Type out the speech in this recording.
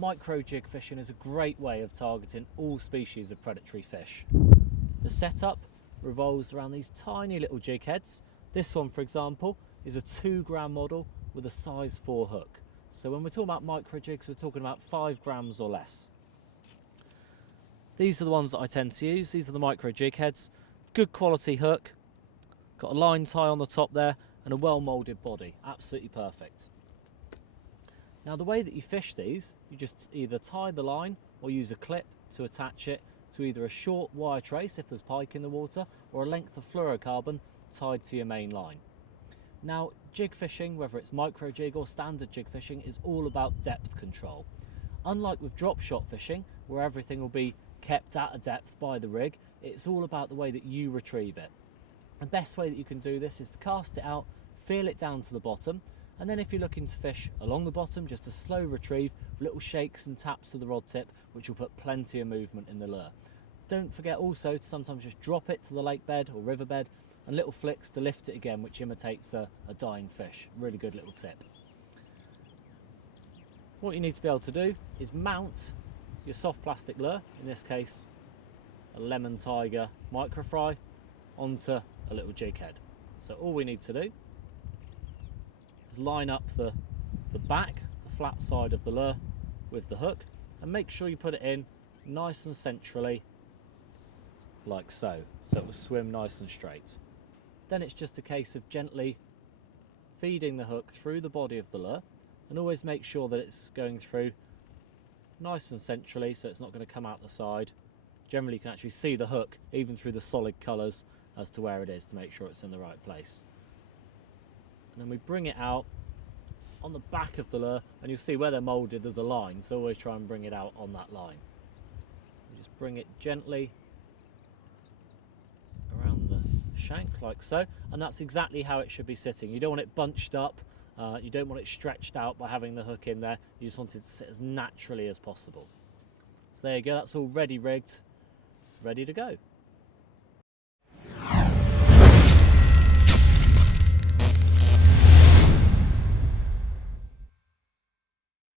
micro jig fishing is a great way of targeting all species of predatory fish. The setup revolves around these tiny little jig heads. This one, for example, is a 2-gram model with a size 4 hook. So when we're talking about micro jigs, we're talking about 5 grams or less. These are the ones that I tend to use. These are the micro jig heads. Good quality hook, got a line tie on the top there and a well moulded body, absolutely perfect. Now the way that you fish these, you just either tie the line or use a clip to attach it to either a short wire trace if there's pike in the water or a length of fluorocarbon tied to your main line. Now jig fishing, whether it's micro jig or standard jig fishing, is all about depth control. Unlike with drop shot fishing, where everything will be kept at a depth by the rig, it's all about the way that you retrieve it. The best way that you can do this is to cast it out, feel it down to the bottom, and then if you're looking to fish along the bottom, just a slow retrieve, little shakes and taps to the rod tip, which will put plenty of movement in the lure. Don't forget also to sometimes just drop it to the lake bed or river bed, and little flicks to lift it again, which imitates a dying fish. Really good little tip. What you need to be able to do is mount your soft plastic lure, in this case a Lemon Tiger micro fry, onto a little jig head. So all we need to do is line up the back, the flat side of the lure with the hook, and make sure you put it in nice and centrally like so it will swim nice and straight. Then it's just a case of gently feeding the hook through the body of the lure, and always make sure that it's going through nice and centrally so it's not going to come out the side. Generally you can actually see the hook even through the solid colours as to where it is, to make sure it's in the right place. And then we bring it out on the back of the lure, and you'll see where they're moulded there's a line, so always try and bring it out on that line. You just bring it gently around the shank like so, and that's exactly how it should be sitting. You don't want it bunched up, you don't want it stretched out by having the hook in there, you just want it to sit as naturally as possible. So there you go, that's all ready rigged, ready to go.